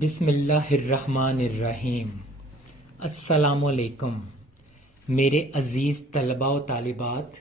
بسم اللہ الرحمن الرحیم۔ السلام علیکم میرے عزیز طلباء و طالبات،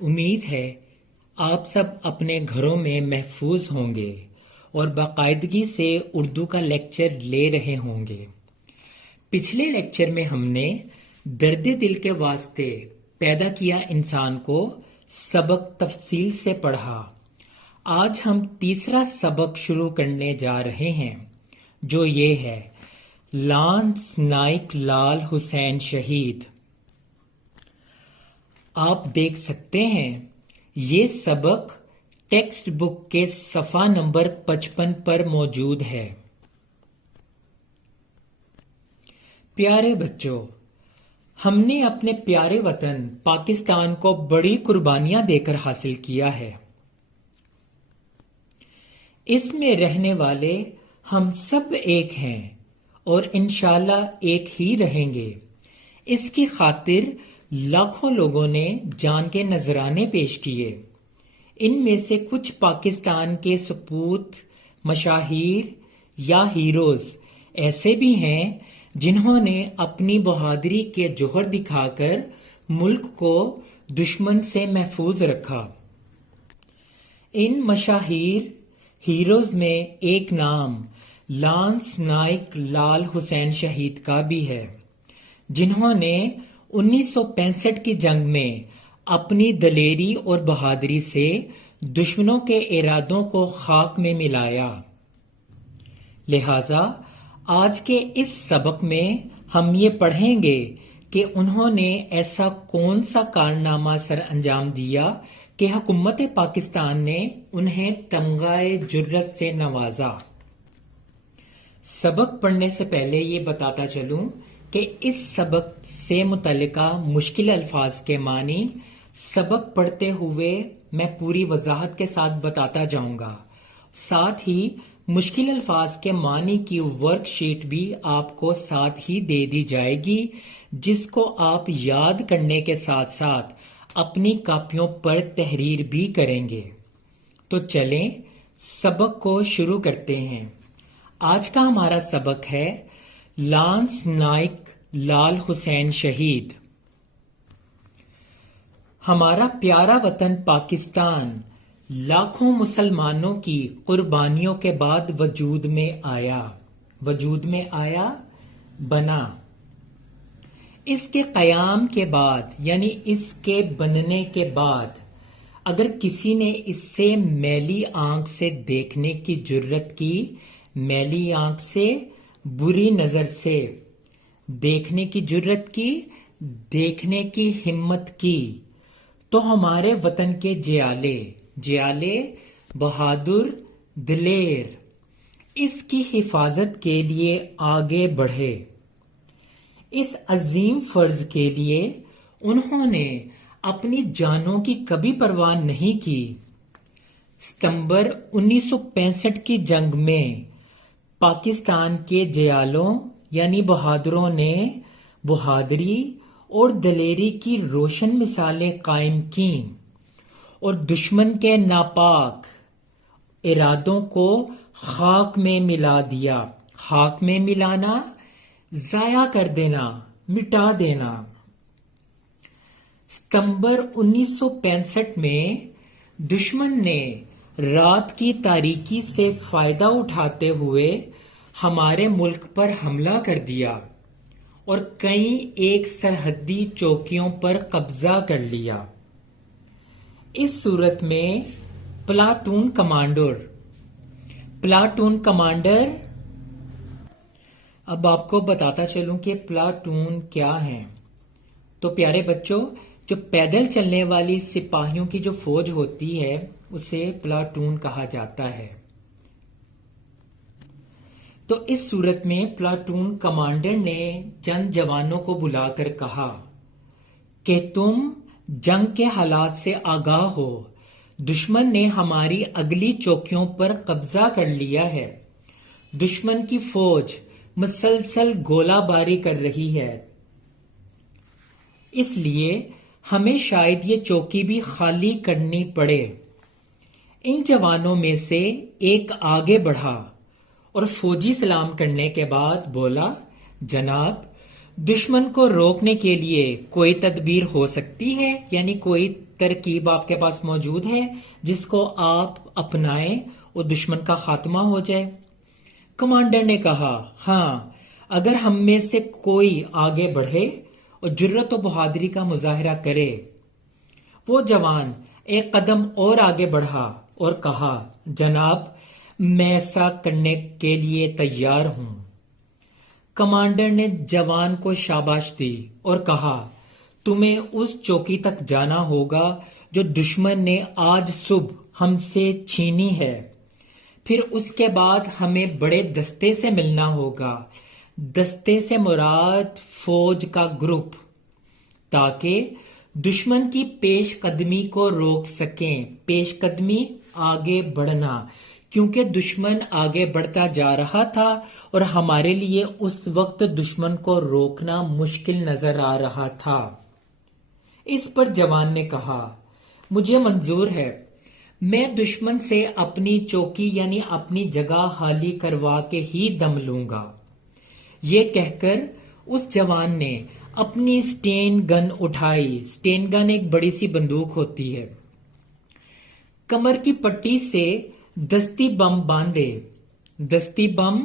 امید ہے آپ سب اپنے گھروں میں محفوظ ہوں گے اور باقاعدگی سے اردو کا لیکچر لے رہے ہوں گے۔ پچھلے لیکچر میں ہم نے درد دل کے واسطے پیدا کیا انسان کو سبق تفصیل سے پڑھا۔ آج ہم تیسرا سبق شروع کرنے جا رہے ہیں، جو یہ ہے لانس نائک لال حسین شہید۔ آپ دیکھ سکتے ہیں یہ سبق ٹیکسٹ بک کے صفحہ نمبر 55 پر موجود ہے۔ پیارے بچوں، ہم نے اپنے پیارے وطن پاکستان کو بڑی قربانیاں دے کر حاصل کیا ہے۔ اس میں رہنے والے ہم سب ایک ہیں اور انشاءاللہ ایک ہی رہیں گے۔ اس کی خاطر لاکھوں لوگوں نے جان کے نذرانے پیش کیے۔ ان میں سے کچھ پاکستان کے سپوت، مشاہیر یا ہیروز ایسے بھی ہیں جنہوں نے اپنی بہادری کے جوہر دکھا کر ملک کو دشمن سے محفوظ رکھا۔ ان مشاہیر ہیروز میں ایک نام لانس نائک لال حسین شہید کا بھی ہے، جنہوں نے 1965 کی جنگ میں اپنی دلیری اور بہادری سے دشمنوں کے ارادوں کو خاک میں ملایا۔ لہذا آج کے اس سبق میں ہم یہ پڑھیں گے کہ انہوں نے ایسا کون سا کارنامہ سر انجام دیا کہ حکومت پاکستان نے انہیں تمغۂ جرت سے نوازا۔ سبق پڑھنے سے پہلے یہ بتاتا چلوں کہ اس سبق سے متعلقہ مشکل الفاظ کے معنی سبق پڑھتے ہوئے میں پوری وضاحت کے ساتھ بتاتا جاؤں گا۔ ساتھ ہی مشکل الفاظ کے معنی کی ورک شیٹ بھی آپ کو ساتھ ہی دے دی جائے گی، جس کو آپ یاد کرنے کے ساتھ ساتھ اپنی کاپیوں پر تحریر بھی کریں گے۔ تو چلیں سبق کو شروع کرتے ہیں۔ آج کا ہمارا سبق ہے لانس نائک لال حسین شہید۔ ہمارا پیارا وطن پاکستان لاکھوں مسلمانوں کی قربانیوں کے بعد وجود میں آیا بنا۔ اس کے قیام کے بعد یعنی اس کے بننے کے بعد اگر کسی نے اس سے میلی آنکھ سے دیکھنے کی جرت کی، میلی آنکھ سے، بری نظر سے دیکھنے کی جرت کی، دیکھنے کی ہمت کی، تو ہمارے وطن کے جیالے بہادر دلیر اس کی حفاظت کے لیے آگے بڑھے۔ اس عظیم فرض کے لیے انہوں نے اپنی جانوں کی کبھی پرواہ نہیں کی۔ ستمبر 1965 کی جنگ میں پاکستان کے جیالوں یعنی بہادروں نے بہادری اور دلیری کی روشن مثالیں قائم کیں اور دشمن کے ناپاک ارادوں کو خاک میں ملا دیا۔ خاک میں ملانا، ضائع کر دینا، مٹا دینا۔ ستمبر 1965 میں دشمن نے رات کی تاریکی سے فائدہ اٹھاتے ہوئے ہمارے ملک پر حملہ کر دیا اور کئی ایک سرحدی چوکیوں پر قبضہ کر لیا۔ اس صورت میں پلاٹون کمانڈر اب آپ کو بتاتا چلوں کہ پلاٹون کیا ہیں۔ تو پیارے بچوں، جو پیدل چلنے والی سپاہیوں کی جو فوج ہوتی ہے اسے پلاٹون کہا جاتا ہے۔ تو اس صورت میں پلاٹون کمانڈر نے چند جوانوں کو بلا کر کہا کہ تم جنگ کے حالات سے آگاہ ہو، دشمن نے ہماری اگلی چوکیوں پر قبضہ کر لیا ہے، دشمن کی فوج مسلسل گولہ باری کر رہی ہے، اس لیے ہمیں شاید یہ چوکی بھی خالی کرنی پڑے۔ ان جوانوں میں سے ایک آگے بڑھا اور فوجی سلام کرنے کے بعد بولا، جناب، دشمن کو روکنے کے لیے کوئی تدبیر ہو سکتی ہے، یعنی کوئی ترکیب آپ کے پاس موجود ہے جس کو آپ اپنائیں اور دشمن کا خاتمہ ہو جائے؟ کمانڈر نے کہا، ہاں، اگر ہم میں سے کوئی آگے بڑھے اور جرت و بہادری کا مظاہرہ کرے۔ وہ جوان ایک قدم اور آگے بڑھا اور کہا، جناب، میں ایسا کرنے کے لیے تیار ہوں۔ کمانڈر نے جوان کو شاباش دی اور کہا، تمہیں اس چوکی تک جانا ہوگا جو دشمن نے آج صبح ہم سے چھینی ہے۔ پھر اس کے بعد ہمیں بڑے دستے سے ملنا ہوگا، دستے سے مراد فوج کا گروپ، تاکہ دشمن کی پیش قدمی کو روک سکیں۔ پیش قدمی، آگے بڑھنا، کیونکہ دشمن آگے بڑھتا جا رہا تھا اور ہمارے لیے اس وقت دشمن کو روکنا مشکل نظر آ رہا تھا۔ اس پر جوان نے کہا، مجھے منظور ہے، میں دشمن سے اپنی چوکی یعنی اپنی جگہ خالی کروا کے ہی دم لوں گا۔ یہ کہہ کر اس جوان نے اپنی سٹین گن اٹھائی۔ سٹین گن ایک بڑی سی بندوق ہوتی ہے۔ کمر کی پٹی سے دستی بم باندھے۔ دستی بم،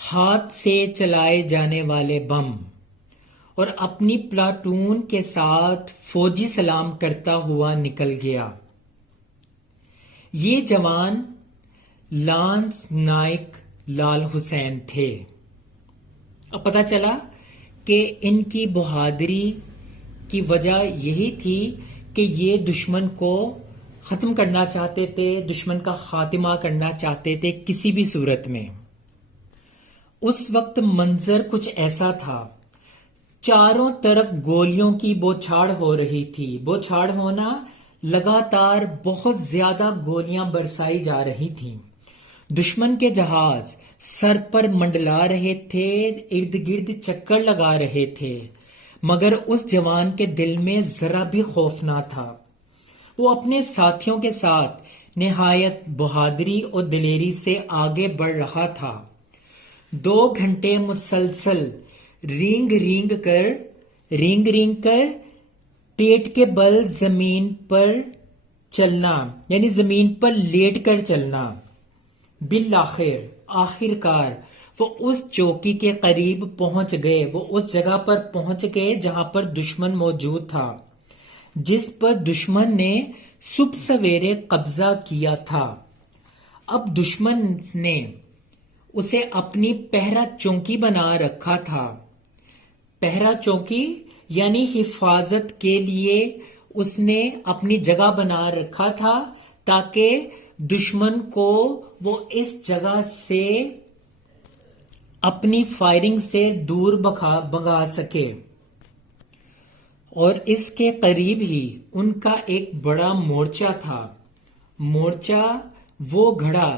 ہاتھ سے چلائے جانے والے بم، اور اپنی پلاٹون کے ساتھ فوجی سلام کرتا ہوا نکل گیا۔ یہ جوان لانس نائک لال حسین تھے۔ اب پتہ چلا کہ ان کی بہادری کی وجہ یہی تھی کہ یہ دشمن کو ختم کرنا چاہتے تھے، دشمن کا خاتمہ کرنا چاہتے تھے کسی بھی صورت میں۔ اس وقت منظر کچھ ایسا تھا، چاروں طرف گولیوں کی بوچھاڑ ہو رہی تھی۔ بوچھاڑ ہونا، لگاتار بہت زیادہ گولیاں برسائی جا رہی تھیں۔ دشمن کے جہاز سر پر منڈلا رہے تھے، ارد گرد چکر لگا رہے تھے، مگر اس جوان کے دل میں ذرا بھی خوف نہ تھا۔ وہ اپنے ساتھیوں کے ساتھ نہایت بہادری اور دلیری سے آگے بڑھ رہا تھا۔ 2 گھنٹے مسلسل رینگ رینگ کر پیٹ کے بل زمین پر چلنا، یعنی زمین پر لیٹ کر چلنا۔ آخر کار وہ اس چوکی کے قریب پہنچ گئے، وہ اس جگہ پر پہنچ گئے جہاں پر دشمن موجود تھا، جس پر دشمن نے صبح سویرے قبضہ کیا تھا۔ اب دشمن نے اسے اپنی پہرا چوکی بنا رکھا تھا۔ پہرا چوکی یعنی حفاظت کے لیے اس نے اپنی جگہ بنا رکھا تھا، تاکہ دشمن کو وہ اس جگہ سے اپنی فائرنگ سے دور بھگا سکے۔ اور اس کے قریب ہی ان کا ایک بڑا مورچہ تھا۔ مورچہ وہ گھڑا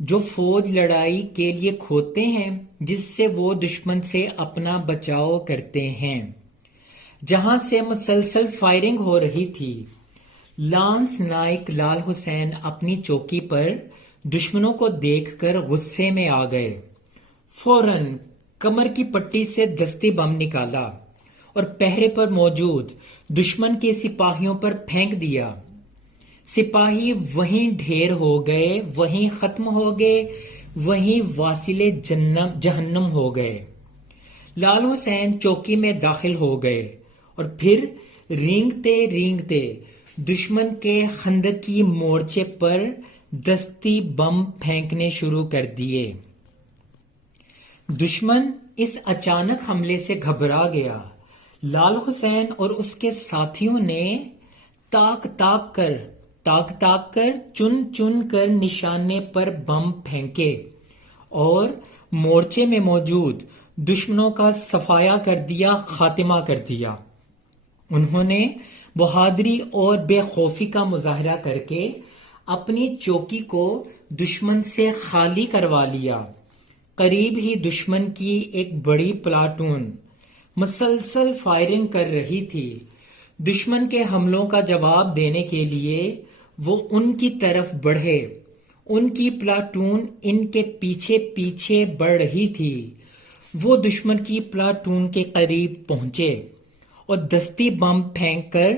جو فوج لڑائی کے لیے کھودتے ہیں، جس سے وہ دشمن سے اپنا بچاؤ کرتے ہیں، جہاں سے مسلسل فائرنگ ہو رہی تھی۔ لانس نائک لال حسین اپنی چوکی پر دشمنوں کو دیکھ کر غصے میں آ گئے۔ فوراً کمر کی پٹی سے دستی بم نکالا اور پہرے پر موجود دشمن کے سپاہیوں پر پھینک دیا۔ سپاہی وہیں ڈھیر ہو گئے، وہیں ختم ہو گئے، وہیں واصل جہنم ہو گئے۔ لال حسین چوکی میں داخل ہو گئے اور پھر رینگتے دشمن کے خندقی مورچے پر دستی بم پھینکنے شروع کر دیے۔ دشمن اس اچانک حملے سے گھبرا گیا۔ لال حسین اور اس کے ساتھیوں نے تاک تاک کر چن کر نشانے پر بم پھینکے اور مورچے میں موجود دشمنوں کا صفایا کر دیا، خاتمہ کر دیا۔ انہوں نے بہادری اور بے خوفی کا مظاہرہ کر کے اپنی چوکی کو دشمن سے خالی کروا لیا۔ قریب ہی دشمن کی ایک بڑی پلاٹون مسلسل فائرنگ کر رہی تھی۔ دشمن کے حملوں کا جواب دینے کے لیے وہ ان کی طرف بڑھے، ان کی پلاٹون ان کے پیچھے پیچھے بڑھ رہی تھی۔ وہ دشمن کی پلاٹون کے قریب پہنچے اور دستی بم پھینک کر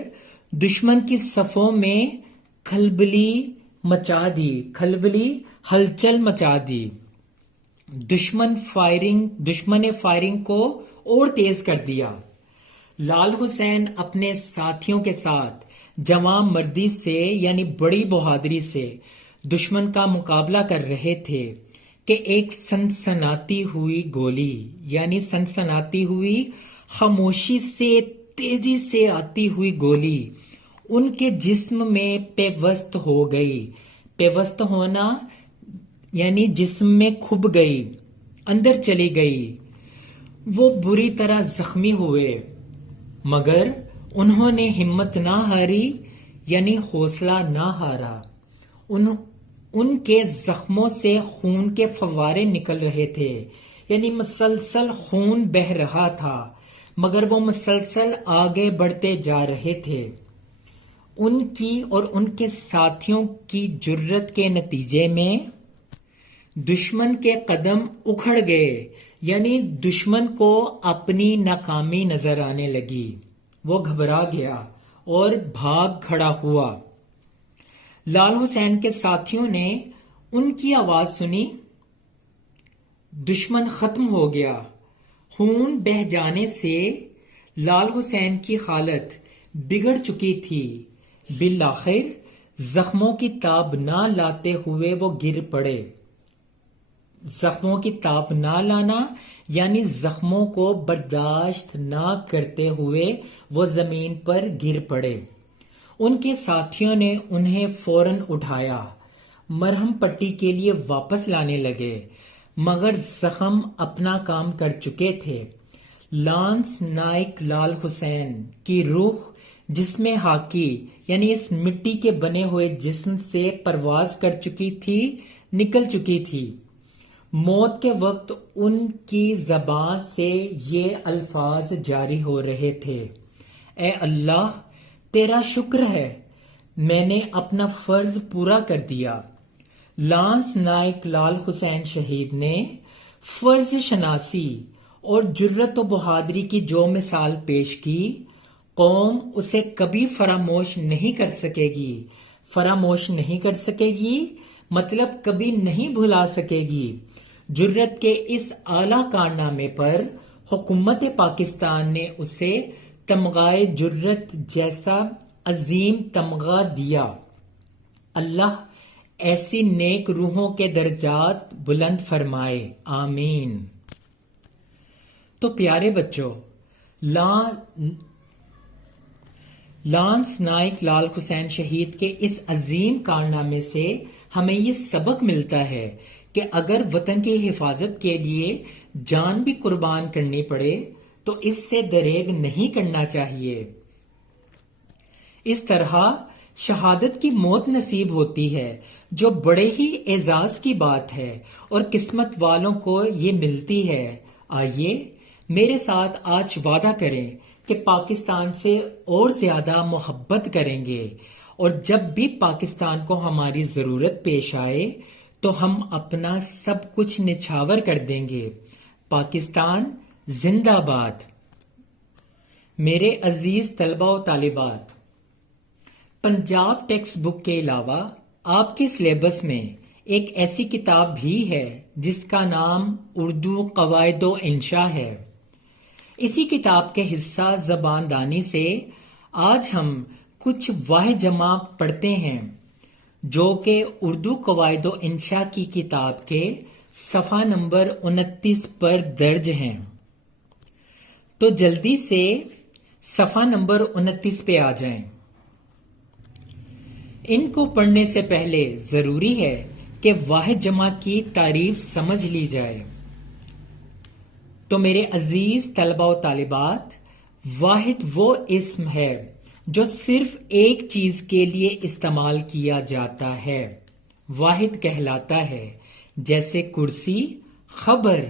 دشمن کی صفوں میں کھلبلی ہلچل مچا دی۔ دشمن فائرنگ کو اور تیز کر دیا۔ لال حسین اپنے ساتھیوں کے ساتھ جواں مردی سے یعنی بڑی بہادری سے دشمن کا مقابلہ کر رہے تھے کہ ایک سنسناتی ہوئی گولی یعنی سنسناتی ہوئی خاموشی سے تیزی سے آتی ہوئی گولی ان کے جسم میں پیوست ہو گئی۔ پیوست ہونا یعنی جسم میں کھب گئی، اندر چلی گئی۔ وہ بری طرح زخمی ہوئے مگر انہوں نے ہمت نہ ہاری یعنی حوصلہ نہ ہارا۔ ان کے زخموں سے خون کے فوارے نکل رہے تھے یعنی مسلسل خون بہہ رہا تھا مگر وہ مسلسل آگے بڑھتے جا رہے تھے۔ ان کی اور ان کے ساتھیوں کی جرت کے نتیجے میں دشمن کے قدم اکھڑ گئے یعنی دشمن کو اپنی ناکامی نظر آنے لگی۔ وہ گھبرا گیا اور بھاگ کھڑا ہوا۔ لال حسین کے ساتھیوں نے ان کی آواز سنی، دشمن ختم ہو گیا۔ خون بہہ جانے سے لال حسین کی حالت بگڑ چکی تھی۔ بالآخر زخموں کی تاب نہ لاتے ہوئے وہ گر پڑے۔ زخموں کی تاب نہ لانا یعنی زخموں کو برداشت نہ کرتے ہوئے وہ زمین پر گر پڑے۔ ان کے ساتھیوں نے انہیں فوراً اٹھایا، مرہم پٹی کے لیے واپس لانے لگے مگر زخم اپنا کام کر چکے تھے۔ لانس نائک لال حسین کی روح جسم حاکی یعنی اس مٹی کے بنے ہوئے جسم سے پرواز کر چکی تھی، نکل چکی تھی۔ موت کے وقت ان کی زبان سے یہ الفاظ جاری ہو رہے تھے، اے اللہ تیرا شکر ہے، میں نے اپنا فرض پورا کر دیا۔ لانس نائک لال حسین شہید نے فرض شناسی اور جرت و بہادری کی جو مثال پیش کی، قوم اسے کبھی فراموش نہیں کر سکے گی۔ فراموش نہیں کر سکے گی مطلب کبھی نہیں بھلا سکے گی۔ جرت کے اس اعلیٰ کارنامے پر حکومت پاکستان نے اسے تمغۂ جرت جیسا عظیم تمغہ دیا۔ اللہ ایسی نیک روحوں کے درجات بلند فرمائے، آمین۔ تو پیارے بچوں، لانس نائک لال حسین شہید کے اس عظیم کارنامے سے ہمیں یہ سبق ملتا ہے کہ اگر وطن کی حفاظت کے لیے جان بھی قربان کرنی پڑے تو اس سے دریغ نہیں کرنا چاہیے۔ اس طرح شہادت کی موت نصیب ہوتی ہے جو بڑے ہی اعزاز کی بات ہے اور قسمت والوں کو یہ ملتی ہے۔ آئیے میرے ساتھ آج وعدہ کریں کہ پاکستان سے اور زیادہ محبت کریں گے اور جب بھی پاکستان کو ہماری ضرورت پیش آئے تو ہم اپنا سب کچھ نچھاور کر دیں گے۔ پاکستان زندہ باد۔ میرے عزیز طلبہ و طالبات، پنجاب ٹیکسٹ بک کے علاوہ آپ کے سلیبس میں ایک ایسی کتاب بھی ہے جس کا نام اردو قواعد و انشاء ہے۔ اسی کتاب کے حصہ زبان دانی سے آج ہم کچھ واحد جمع پڑھتے ہیں جو کہ اردو قواعد و انشاء کی کتاب کے صفحہ نمبر 29 پر درج ہیں۔ تو جلدی سے صفحہ نمبر 29 پہ آ جائیں۔ ان کو پڑھنے سے پہلے ضروری ہے کہ واحد جمع کی تعریف سمجھ لی جائے۔ تو میرے عزیز طلبہ و طالبات، واحد وہ اسم ہے جو صرف ایک چیز کے لیے استعمال کیا جاتا ہے، واحد کہلاتا ہے، جیسے کرسی، خبر۔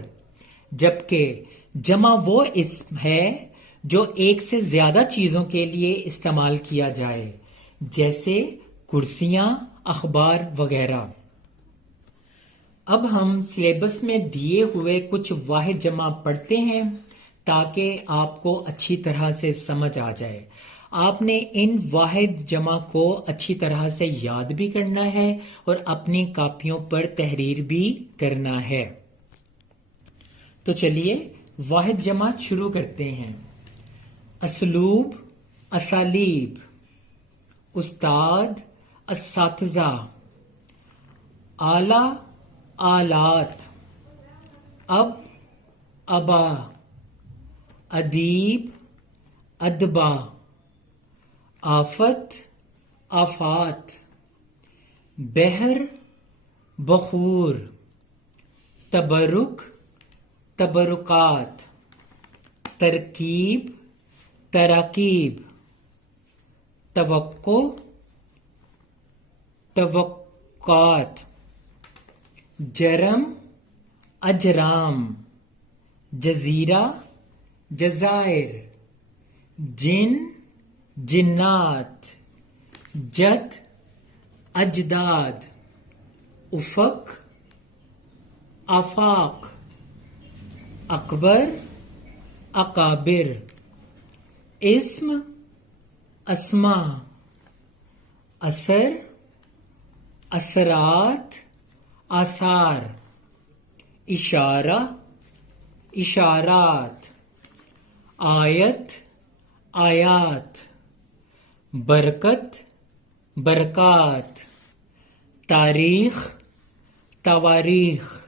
جبکہ جمع وہ اسم ہے جو ایک سے زیادہ چیزوں کے لیے استعمال کیا جائے، جیسے کرسیاں، اخبار وغیرہ۔ اب ہم سلیبس میں دیے ہوئے کچھ واحد جمع پڑھتے ہیں تاکہ آپ کو اچھی طرح سے سمجھ آ جائے. آپ نے ان واحد جمع کو اچھی طرح سے یاد بھی کرنا ہے اور اپنی کاپیوں پر تحریر بھی کرنا ہے. تو چلیے واحد جمع شروع کرتے ہیں. اسلوب، اسالیب، استاد، اساتذہ، آلہ، آلات، اب، ابا، ادیب، ادبا، آفت، آفات، بحر، بخور، تبرک، تبرکات، ترکیب، تراکیب، توقع، توقعات، جرم، اجرام، جزیرہ، جزائر، جن، جنات، جد، اجداد، افق، آفاق، اکبر، اکابر، اسم، اسماء، اثر، اثرات، آثار، اشارہ، اشارات، آیت، آیات، برکت، برکات، تاریخ، تواریخ،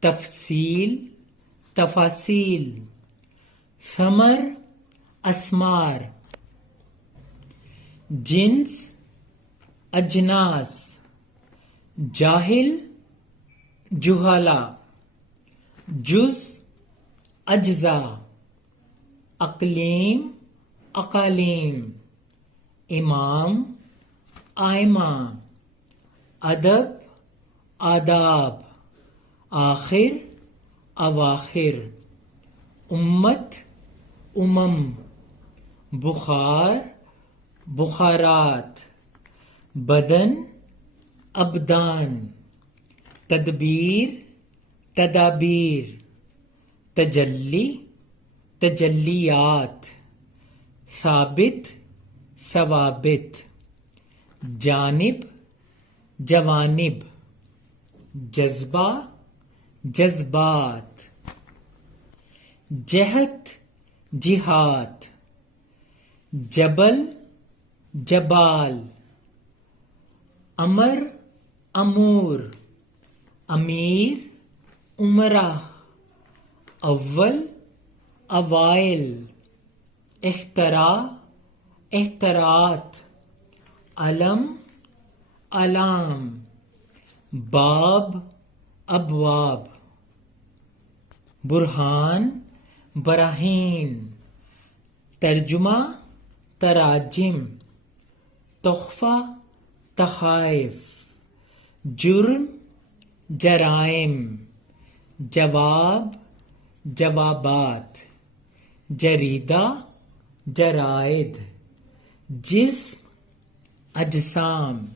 تفصیل، تفاصیل، ثمر، اسمار، جنس، اجناس، جاہل، جہالا، جز، اجزاء، اقلیم، اقالیم، امام، آئمہ، ادب، آداب، آخر، اواخر، امت، امم، بخار، بخارات، بدن، ابدان، تدبیر، تدابیر، تجلی، تجلیات، ثابت، ثوابت، جانب، جوانب، جذبہ، جذبات، جہت، جہات، جبل، جبال، امر، امور، امیر، امرا، اول، اوائل، اختراع، اختراعات، علم، علام، باب، ابواب، برہان، براہین، ترجمہ، تراجم، تحفہ، تحائف، جرم، جرائم، جواب، جوابات، جریدہ، جرائد، جسم، اجسام.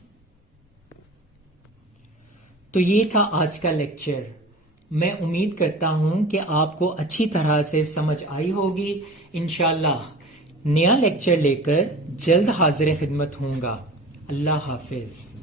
تو یہ تھا آج کا لیکچر. میں امید کرتا ہوں کہ آپ کو اچھی طرح سے سمجھ آئی ہوگی. انشاءاللہ نیا لیکچر لے کر جلد حاضر خدمت ہوں گا. اللہ حافظ.